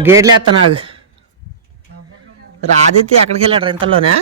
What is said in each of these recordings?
గేట్లు వేస్తా నాకు. ఆదిత్య ఎక్కడికి వెళ్ళాడు ఇంతలోనే?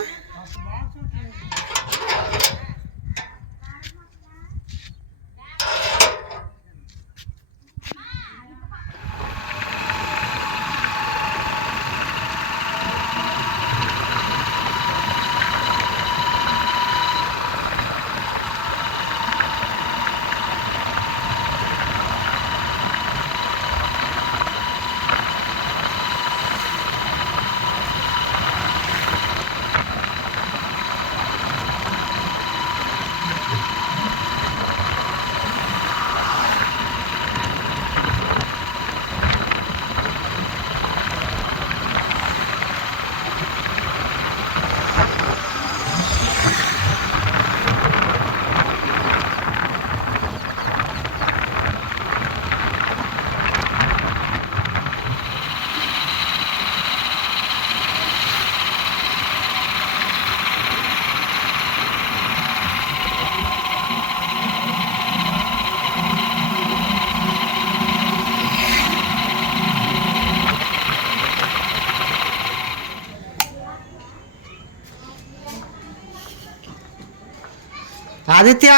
ఆదిత్య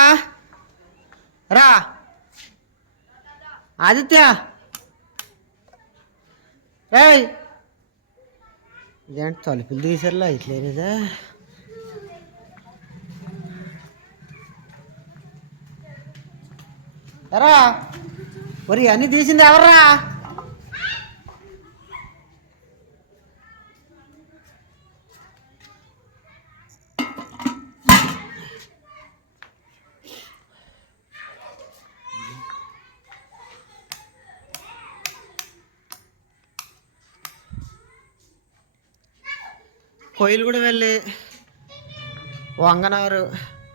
రా. ఆదిత్య. ఏయ్. ఇదేంటి తలుపులు తీసారులా ఇట్లేదా రా మరి అన్నీ తీసింది ఎవర్రా? కొయ్యలు కూడా వెళ్ళి వంగనారు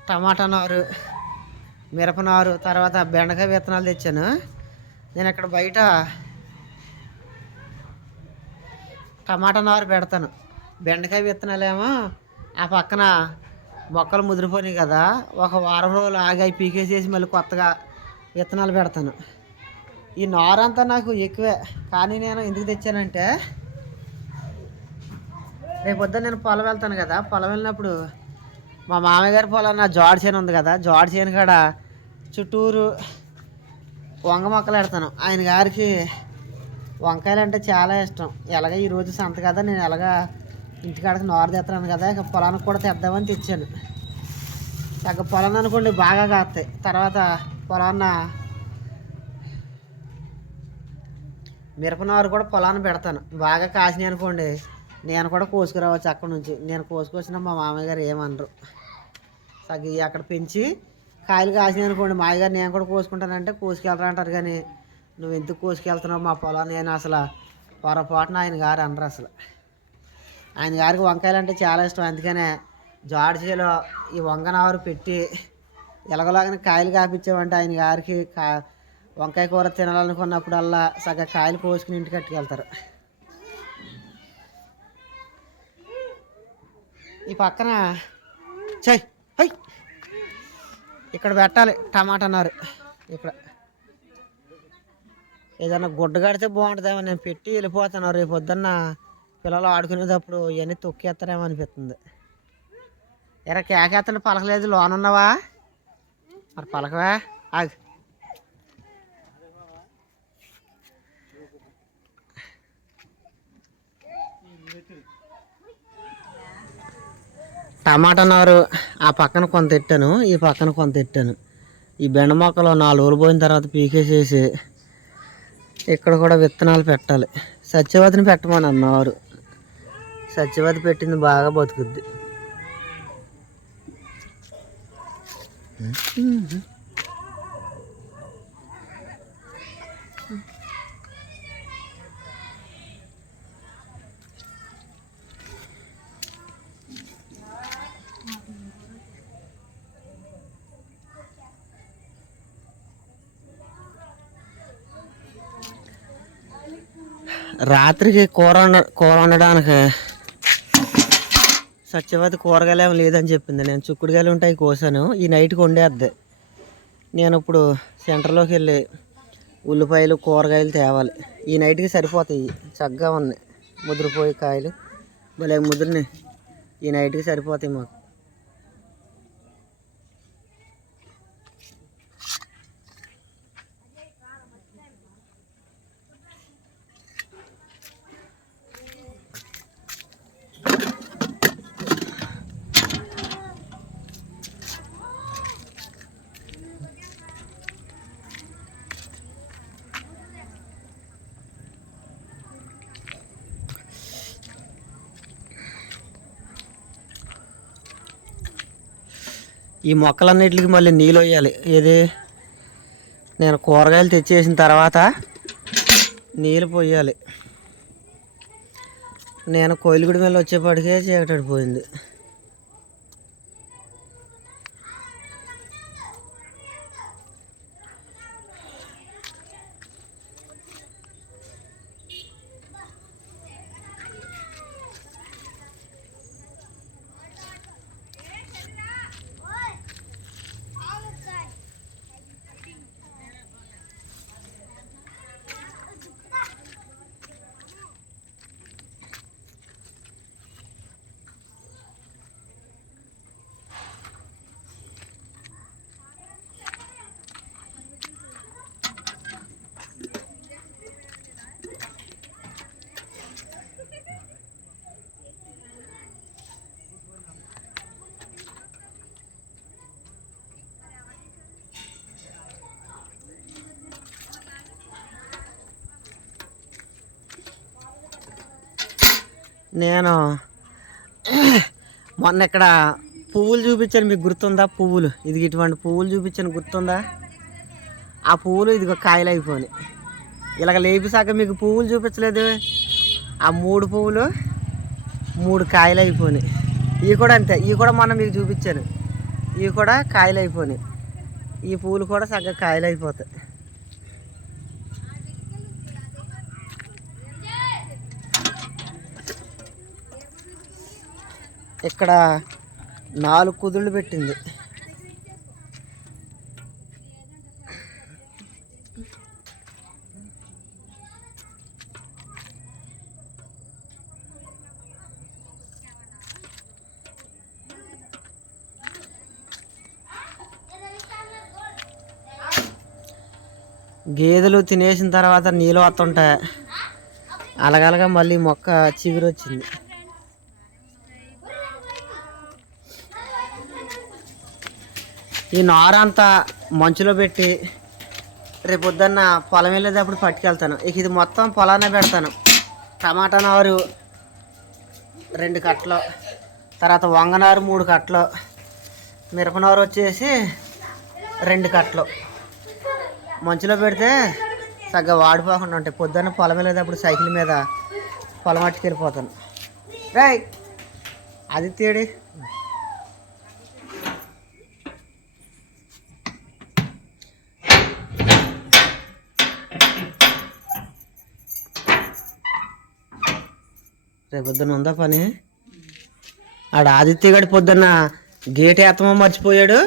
టమాటా నారు మిరపనారు తర్వాత బెండకాయ విత్తనాలు తెచ్చాను. నేను ఇక్కడ బయట టమాటా నారు పెడతాను. బెండకాయ విత్తనాలేమో ఆ పక్కన మొక్కలు ముదిరిపోయినాయి కదా ఒక వారం రోజులు ఆగి అవి పీకేసేసి మళ్ళీ కొత్తగా విత్తనాలు పెడతాను. ఈ నారంతా నాకు ఎక్కువే కానీ నేను ఎందుకు తెచ్చానంటే రేపు పొద్దున్న నేను పొలం వెళ్తాను కదా. పొలం వెళ్ళినప్పుడు మా మామయ్య గారి పొలం నా జోడి చేను ఉంది కదా. జోడి చేను కాడ చుట్టూరు వంగ మొక్కలు పెడతాను. ఆయన గారికి వంకాయలు అంటే చాలా ఇష్టం. ఎలాగ ఈరోజు సంత కదా నేను ఎలాగా ఇంటికాడకి నారు తెస్తున్నాను కదా ఇక పొలానికి కూడా తెద్దామని తెచ్చాను. ఇక పొలం అనుకోండి బాగా కాస్తాయి. తర్వాత పొలాన్న మిరపనారు కూడా పొలాన్ని పెడతాను. బాగా కాసినాయి అనుకోండి నేను కూడా కోసుకురావచ్చు అక్కడ నుంచి. నేను కోసుకొచ్చిన మా మామయ్య గారు ఏమనరు. సగ్గి అక్కడ పెంచి కాయలు కాసినాయి అనుకోండి మా గారు నేను కూడా కోసుకుంటానంటే కోసుకెళ్ళరా అంటారు కానీ నువ్వు ఎందుకు కోసుకెళ్తున్నావు మా పొలాన్ని? నేను అసలు పొరపాటున ఆయన గారు అనరు అసలు. ఆయన గారికి వంకాయలు అంటే చాలా ఇష్టం. అందుకనే జాడిచేలో ఈ వంగనారు పెట్టి ఎలగలాగని కాయలు కాపించామంటే ఆయన గారికి కా వంకాయ కూర తినాలనుకున్నప్పుడల్లా సగ కాయలు కోసుకుని ఇంటికి కట్టుకెళ్తారు ఈ పక్కన చెయ్ హై. ఇక్కడ పెట్టాలి టమాటా నారు ఇక్కడ. ఏదైనా గుడ్డ కడితే బాగుంటుందేమో నేను పెట్టి వెళ్ళిపోతాను రేపు పొద్దున్న పిల్లలు ఆడుకునేటప్పుడు ఇవన్నీ తొక్కేస్తారేమో అనిపిస్తుంది. ఎరా కేకేతలు పలకలేదు లోనున్నావా? మరి పలకవా? ఆగు. టమాటా నారు ఆ పక్కన కొంత ఎట్టాను ఈ పక్కన కొంత ఎట్టాను ఈ బెండ మొక్కలు నాలుగు రోజులు పోయిన తర్వాత పీకేసేసి ఇక్కడ కూడా విత్తనాలు పెట్టాలి. సత్యవతిని పెట్టమని అన్నారు సత్యవతి పెట్టింది బాగా బతుకుద్ది. రాత్రికి కూర వండ కూర వండడానికి సత్యవతి కూరగాయలు ఏమి లేదని చెప్పింది. నేను చుక్కుడుగాయలు ఉంటాయి కోసాను. ఈ నైట్కి వండేద్ది. నేను ఇప్పుడు సెంటర్లోకి వెళ్ళి ఉల్లిపాయలు కూరగాయలు తేవాలి. ఈ నైట్కి సరిపోతాయి. చక్కగా ఉన్నాయి. ముదిరిపోయే కాయలు. భలే ముద్రని ఈ నైట్కి సరిపోతాయి మాకు. ఈ మొక్కలన్నిటికి మళ్ళీ నీళ్ళు వేయాలి. ఏది? నేను కూరగాయలు తెచ్చేసిన తర్వాత నీళ్ళు పోయాలి. నేను కోయిలగూడి మీద వచ్చేప్పటికే చీకటి పోయింది నేను మొన్న ఇక్కడ పువ్వులు చూపించాను మీకు గుర్తుందా పువ్వులు? ఇది ఇటువంటి పువ్వులు చూపించాను గుర్తుందా? ఆ పువ్వులు ఇదిగో కాయలు అయిపోయినాయి. ఇలాగ లేపిసాక మీకు పువ్వులు చూపించలేదు. ఆ మూడు పువ్వులు మూడు కాయలు అయిపోయినాయి. ఇవి కూడా అంతే ఇవి కూడా మొన్న మీకు చూపించాను. ఇవి కూడా కాయలు అయిపోయినాయి. ఈ పువ్వులు కూడా సగం కాయలు అయిపోతాయి. ఇక్కడ నాలుగు కుదుళ్ళు పెట్టింది. గేదెలు తినేసిన తర్వాత నీళ్ళు వస్తుంటాయి. అలగలగా మళ్ళీ మొక్క చిగురు వచ్చింది ఈ నారంతా మంచులో పెట్టి రేపు పొద్దున్న పొలం వెళ్ళేటప్పుడు పట్టుకెళ్తాను. ఇక ఇది మొత్తం పొలానే పెడతాను. టమాటా నారు రెండు కట్టలు తర్వాత వంగనారు మూడు కట్టలు మిరపనారు వచ్చేసి రెండు కట్టలు. మంచులో పెడితే సగ్గా వాడిపోకుండా ఉంటాయి. పొద్దున్న పొలం వెళ్ళేటప్పుడు సైకిల్ మీద పొలం అట్టుకెళ్ళిపోతాను. రాయ్ అది తేడి. రేపు పొద్దున్న ఉందా పని? ఆడ ఆదిత్య గడి పొద్దున్న గేట్ ఎత్తమో మర్చిపోయాడు.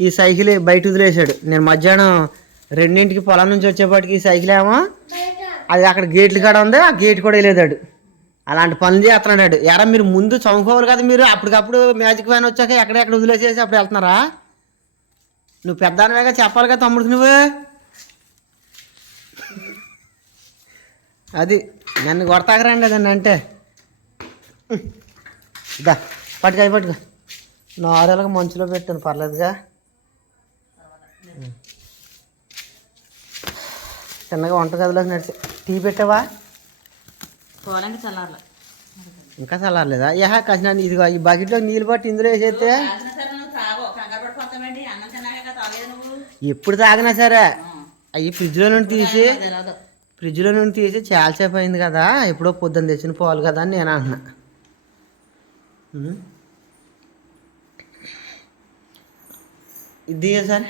ఈ సైకిల్ బయట వదిలేశాడు. నేను మధ్యాహ్నం రెండింటికి పొలం నుంచి వచ్చేపాటికి ఈ సైకిల్ ఏమో అది అక్కడ గేట్లు కాడ ఉంది ఆ గేట్ కూడా వెళ్ళేదాడు. అలాంటి పనులు చేస్తున్నాడు. ఎరా మీరు ముందు చదువుకోవాలి కదా మీరు? అప్పటికప్పుడు మ్యాజిక్ వ్యాన్ వచ్చాక ఎక్కడెక్కడ వదిలేసేసి అప్పుడు వెళ్తున్నారా? నువ్వు పెద్దానివేగా చెప్పాలి కదా తమ్ముడు నువ్వు? అది నన్ను కొడతాకరండి అదండి అంటే. దా పట్టుక పట్టుక. నారెలగా మంచులో పెట్టాను పర్లేదుగా. చిన్నగా వంట గదిలోకి నడిచి. టీ పెట్టావా? చల్లార్ల. ఇంకా చల్లారలేదా? యహ కసిన ఇదిగో ఈ బకెట్లో నీళ్ళు పట్టి ఇందులో వేసేస్తే? ఎప్పుడు తాగినా సరే. అవి ఫ్రిడ్జ్లో నుండి తీసి ఫ్రిడ్జ్లో నుండి తీసి చాలాసేపు అయింది కదా ఎప్పుడో పొద్దున్న తెచ్చిన పోవాలి కదా అని నేను అంటున్నా. ఇది సార్.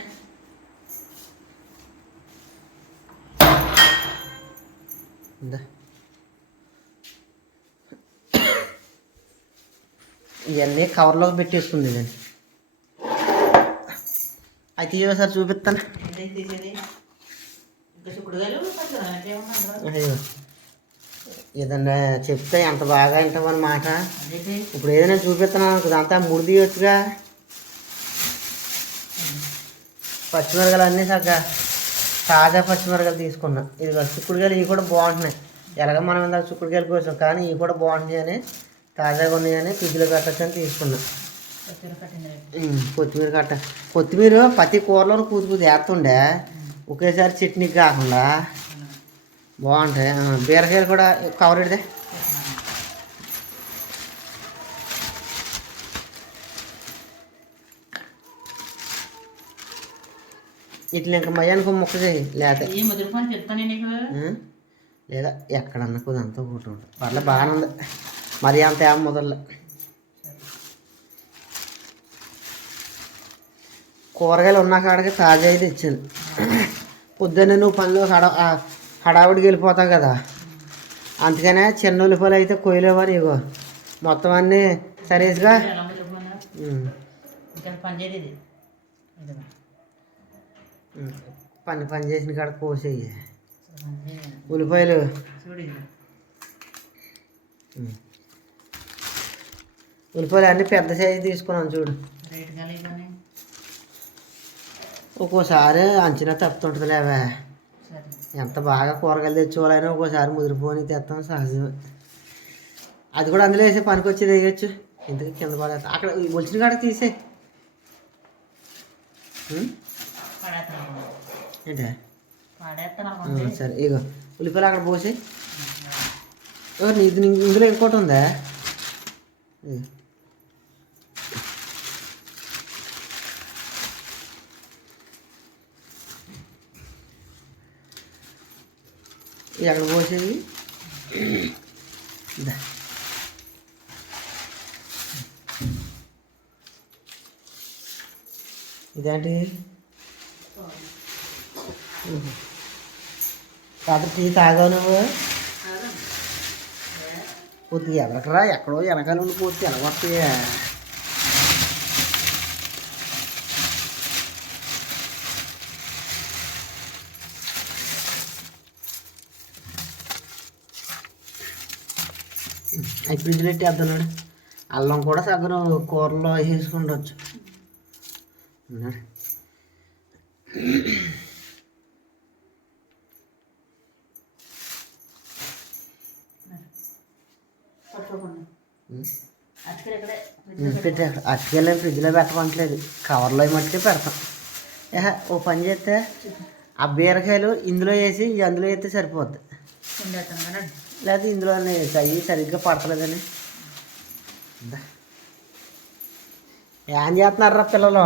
ఇందా. ఇవన్నీ కవర్లోకి పెట్టేసుకుంది నేను. అయితే ఇవే సార్ చూపిస్తాను ఏంటి తీసేది ఇంకా చిక్కుడుగాయలు పచ్చడి అంటే ఏమన్నా అయ్యో ఏదన్నా చెప్తే ఎంత బాగా వింటామని మాట అదైతే ఇప్పుడు ఏదైనా చూపిస్తున్నాను అంతా ముడి తీయొచ్చుగా. పచ్చిమిరకాయలు అన్నీ చక్కగా తాజా పచ్చిమిరకాయలు తీసుకున్నా. ఇది చిక్కుడుకాయలు ఇవి కూడా బాగుంటున్నాయి. ఎలాగ మనం ఇందాక చిక్కుడుకాయలు కోసం కానీ ఇవి కూడా బాగుంటున్నాయి అని తాజాగా ఉన్నాయని ఫ్రిడ్జ్లో పెట్టచ్చు అని తీసుకున్నా. కొత్తిమీర కట్ట. కొత్తిమీర ప్రతి కూరలో కూతి కూతి వేస్తుండే. ఒకేసారి చట్నీ కాకుండా బాగుంటాయి. బీరకాయలు కూడా కవర్ పెడితే ఇట్లా ఇంకా మయ్యానికి ముక్క చేయి లేదా లేదా ఎక్కడన్నా కుదంతా ఒకటి ఉంటుంది పర్లే బాగానే ఉంది. మరి అంత ఏం మొదలు కూరగాయలు ఉన్న కాడికి తాజా అయితే ఇచ్చాను పొద్దున్నే నువ్వు పనిలో ఆ హడావుడికి వెళ్ళిపోతావు కదా. అందుకనే చిన్న ఉల్లిపాయలు అయితే కొయ్యలేవని ఇగో. మొత్తం అన్నీ సరీస్గా. పని పని పని చేసిన కాడ కోసేయి. ఉల్లిపాయలు. ఉల్లిపాయలు అన్నీ పెద్ద సైజు తీసుకున్నాను చూడు. ఒక్కోసారి అంచనా తప్పుతుంటుంది లేవే ఎంత బాగా కూరగాయలు తెచ్చుకోవాలని ఒక్కోసారి ముదిరిపోని తెస్తాం సహజమే. అది కూడా అందులో వేసే పనికి వచ్చేది వేయచ్చు. ఇంతకు కింద పడేస్తా. అక్కడ వచ్చిన కాడ తీసే ఏంటే? సరే ఇగో ఉల్లిపాయలు అక్కడ పోసి నీకు నీ- ఇందులో ఇంకోటి ఉందా? ఇది అక్కడ పోసేది దా. ఇదేంటి రాత్రి టీ తాగావు నువ్వు కొద్దిగా ఎవరికరా ఎక్కడో వెనకాల ఉండి పోతే ఎలా వస్తాయా ఫ్రిడ్జ్లో పెట్టేద్దాడు అల్లం కూడా సగం కూరలో వేసుకుండొచ్చు. పెట్టే. అట్టుకెళ్ళి ఫ్రిడ్జ్లో పెట్టమంటలేదు. కవర్లో మట్టుకే పెడతాం. ఏహ ఓ పని చేస్తే ఆ బీరకాయలు ఇందులో వేసి అందులో వేస్తే సరిపోద్ది. లేకపోతే ఇందులో అవి సరిగ్గా పడతలేదని ఏం చేస్తున్నారా పిల్లలు?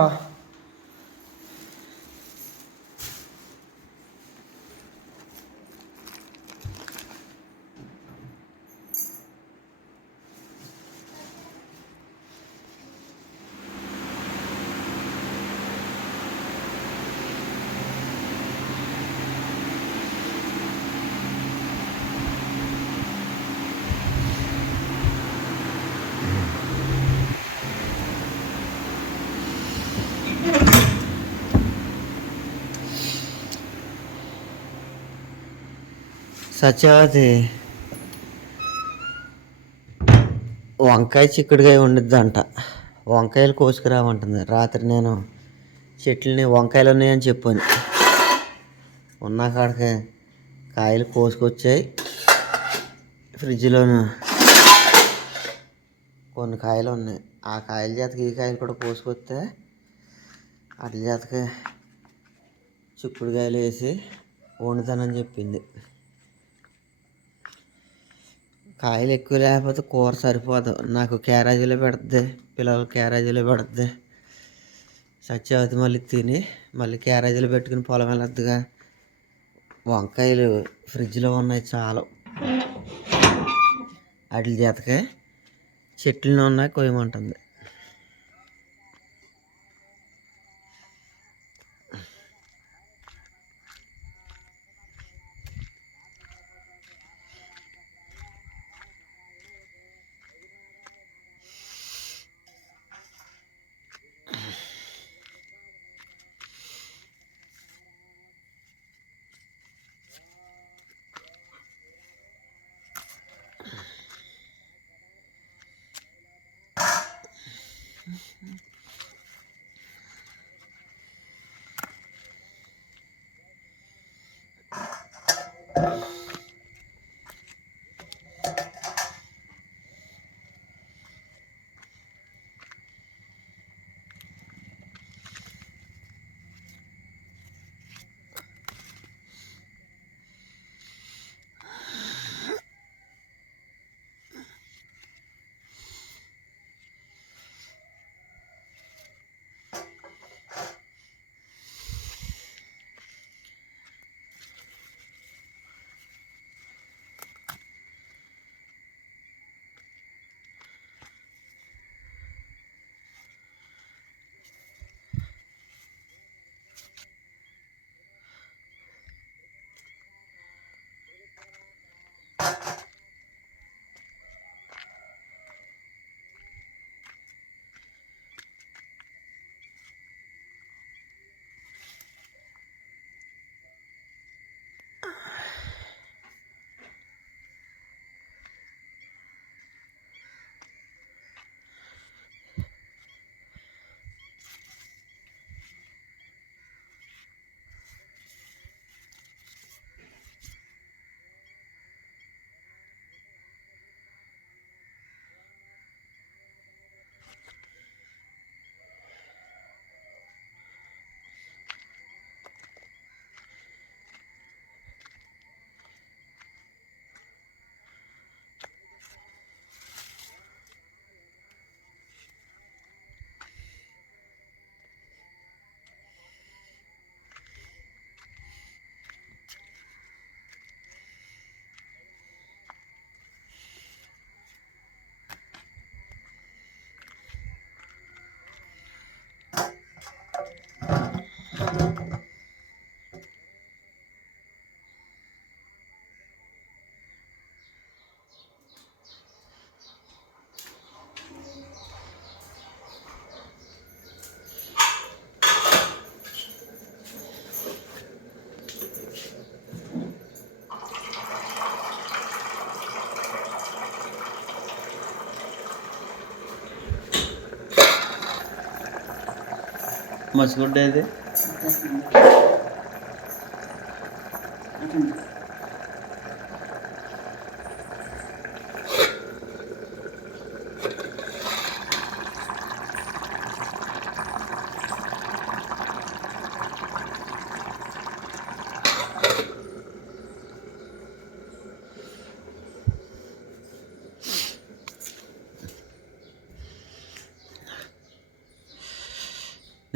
సత్యవతి వంకాయ చిక్కుడుకాయ ఉండిద్దంట వంకాయలు కోసుకురామంటుంది. రాత్రి నేను చెట్లని వంకాయలు ఉన్నాయని చెప్పాను. ఉన్న కాడికి కాయలు కోసుకొచ్చాయి. ఫ్రిడ్జ్లోను కొన్ని కాయలు ఉన్నాయి. ఆ కాయల చేతకి ఈ కాయలు కూడా కోసుకొస్తే అట్ల చేతకి చిక్కుడుకాయలు వేసి వండుతానని చెప్పింది. కాయలు ఎక్కువ లేకపోతే కూర సరిపోదు. నాకు క్యారేజీలో పెడుతుంది. పిల్లలు క్యారేజీలో పెడుద్ది సత్యవతి మళ్ళీ తిని మళ్ళీ క్యారేజీలో పెట్టుకుని పొలం వెళ్ళొద్దుగా. వంకాయలు ఫ్రిడ్జ్లో ఉన్నాయి చాలు. వాటి చేతకే చెట్లు ఉన్నాయి కొయ్యమంటుంది. మసిగుడ్డ ఇది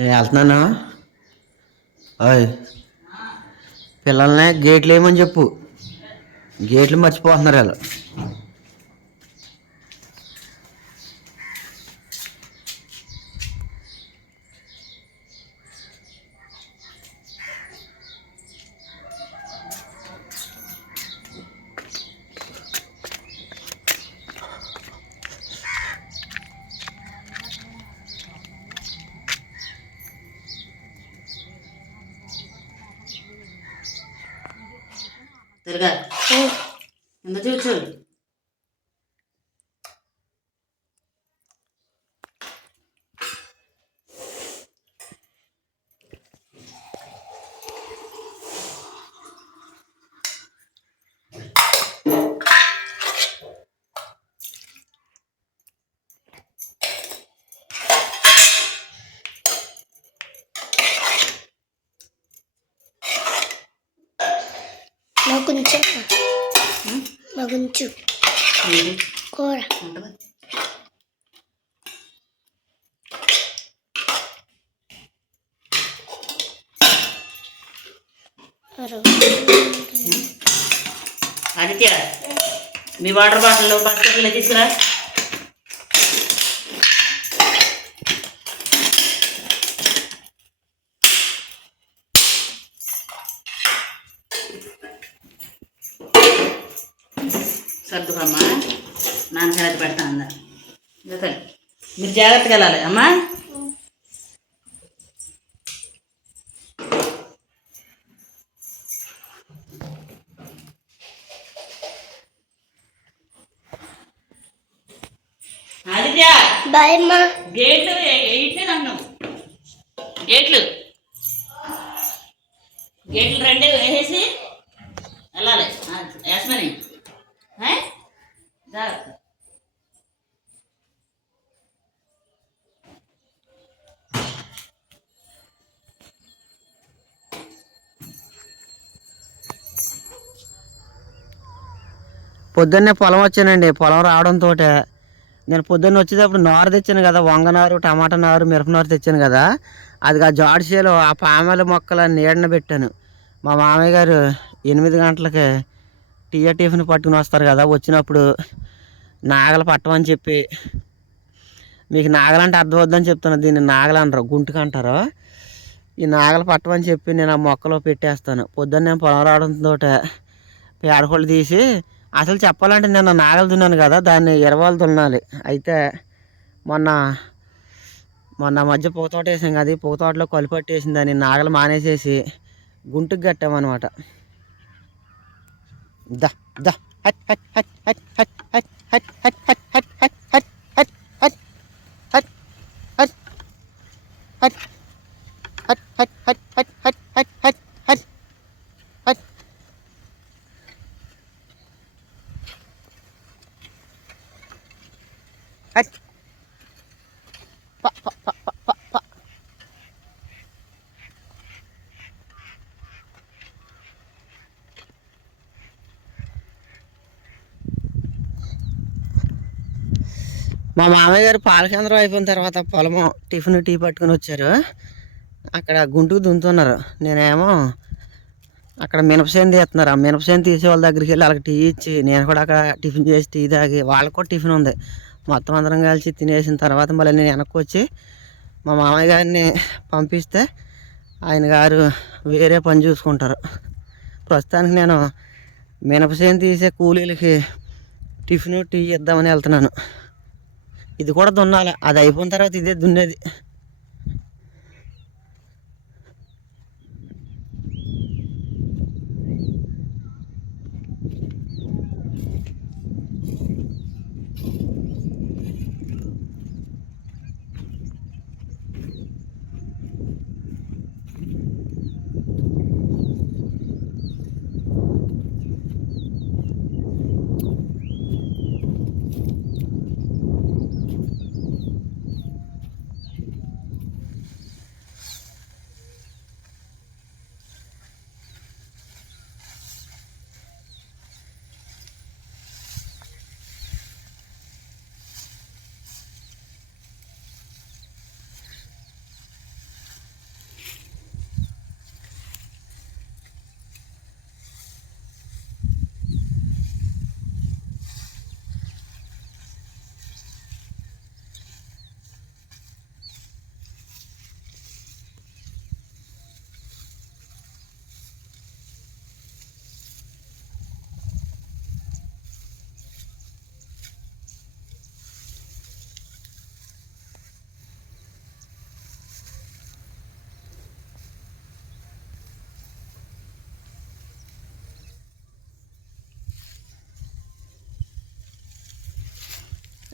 నేను వెళ్తున్నాను? ఓయ్. పిల్లల్ని గేట్లు వేయమని చెప్పు. గేట్లు మర్చిపోతున్నారు వాళ్ళు. తిరగా ఎందుకు చూచు మీ వాటర్ బాటిల్ బాస్కెట్లో తీసుకురా. సర్దుకమ్మా. నాన్న సరది పెడతా అందా మీరు జాగ్రత్తగా వెళ్ళాలి. అమ్మా ఆదిత్య గేట్లు ఎయిట్లే గేట్లు. గేట్లు రెండు వేసేసి వెళ్ళాలి. యాస్మని జాగ్రత్త. పొద్దున్నే పొలం వచ్చానండి. పొలం రావడంతో నేను పొద్దున్న వచ్చేటప్పుడు నారు తెచ్చాను కదా వంగ నారు టమాటా నారు మిరప నారు తెచ్చాను కదా అది ఆ జాడిసేలో ఆ పామెల మొక్కల నీడన పెట్టాను. మా మామయ్య గారు ఎనిమిది గంటలకి టీయా టిఫిన్ పట్టుకుని వస్తారు కదా వచ్చినప్పుడు నాగలు పట్టమని చెప్పి మీకు నాగలంటే అర్థం వద్దని చెప్తాను దీన్ని నాగలు అంటారు గుంటుకు అంటారు. ఈ నాగలు పట్టమని చెప్పి నేను ఆ మొక్కలో పెట్టేస్తాను. పొద్దున్న నేను పొలం రావడంతో పేడకొళ్ళు తీసి అసలు చెప్పాలంటే నేను నాగలు దున్నాను కదా దాన్ని ఇరవాలు దున్నాలి అయితే మొన్న మొన్న మధ్య పూతోట వేసాం కదా ఈ పూతోటలో కొలిపట్టేసిన దాన్ని నాగలు మానేసేసి గుంటుకు కట్టామన్నమాట. దా దా హట్ హట్ హట్ హట్ హట్ హట్ హట్ హట్ హట్ హట్. మామయ్య అయిపోయిన తర్వాత పొలము టిఫిన్ టీ పట్టుకుని వచ్చారు. అక్కడ గుంటుకు దున్నుతున్నారు. నేనేమో అక్కడ మినపసేను తీస్తున్నారు. ఆ మినపసేను తీసే వాళ్ళ దగ్గరికి వెళ్ళి వాళ్ళకి టీ ఇచ్చి నేను కూడా అక్కడ టిఫిన్ చేసి టీ తాగి వాళ్ళకి కూడా టిఫిన్ ఉంది. మొత్తం అందరం కలిసి తినేసిన తర్వాత మళ్ళీ నేను వెనక్కి వచ్చి మా మామయ్య గారిని పంపిస్తే ఆయన గారు వేరే పని చూసుకుంటారు. ప్రస్తుతానికి నేను మినపసేను తీసే కూలీలకి టిఫిన్ టీ ఇద్దామని వెళ్తున్నాను. ఇది కూడా దున్నాలి. అది అయిపోయిన తర్వాత ఇదే దున్నేది.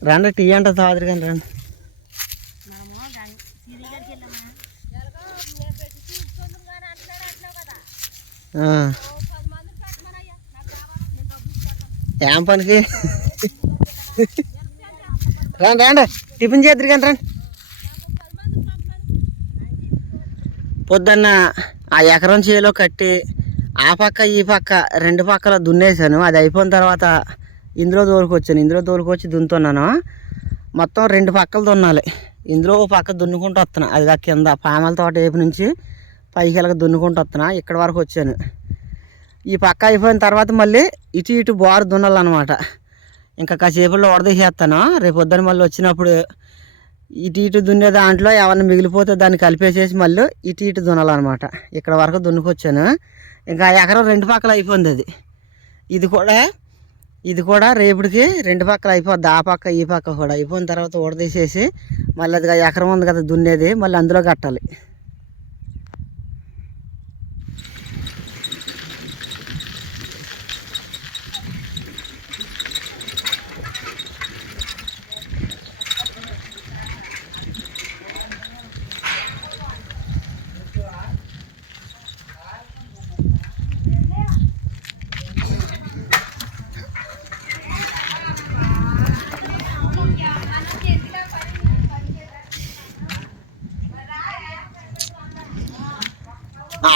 రండి టీ అంటే తాగుతారు కానీ రండి. ఏం పనికి? రండి రండి. టిఫిన్ చేద్దరు కానీ రండి. పొద్దున్న ఆ ఎకరం చేలో కట్టి ఆ పక్క ఈ పక్క రెండు పక్కల దున్నేసాను. అది అయిపోయిన తర్వాత ఇందులో తోలుకొచ్చాను. ఇందులో తోలుకొచ్చి దున్నుతున్నాను. మొత్తం రెండు పక్కలు దున్నాలి. ఇందులో ఓ పక్క దున్నుకుంటూ వస్తున్నా. అది కింద పామల తోట వైపు నుంచి పైకి వెళ్ళక దున్నుకుంటూ వస్తున్నా. ఇక్కడ వరకు వచ్చాను. ఈ పక్క అయిపోయిన తర్వాత మళ్ళీ ఇటు ఇటు బోరు దున్నాలన్నమాట. ఇంకా కాసేపులో వడదీసేస్తాను రేపు పొద్దున మళ్ళీ వచ్చినప్పుడు ఇటు ఇటు దున్నే దాంట్లో ఏమన్నా మిగిలిపోతే దాన్ని కలిపేసేసి మళ్ళీ ఇటు ఇటు దున్నాలన్నమాట. ఇక్కడ వరకు దున్నుకొచ్చాను. ఇంకా ఎకరం రెండు పక్కల అయిపోయింది అది. ఇది కూడా ఇది కూడా రేపుడికి రెండు పక్కల అయిపోద్ది. ఆ పక్క ఈ పక్క కూడా. అయిపోయిన తర్వాత ఊడదీసేసి మళ్ళీ అది ఎకరం ఉంది కదా దున్నేది మళ్ళీ అందులో కట్టాలి.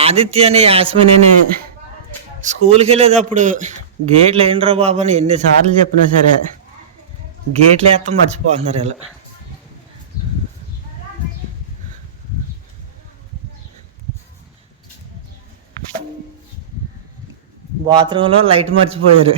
ఆదిత్య అని యాస్మిని స్కూల్కి వెళ్ళేటప్పుడు గేట్లు ఏంట్రా బాబు అని ఎన్నిసార్లు చెప్పినా సరే గేట్లు వేస్తాం మర్చిపోతున్నారు ఇలా. బాత్రూంలో లైట్ మర్చిపోయారు.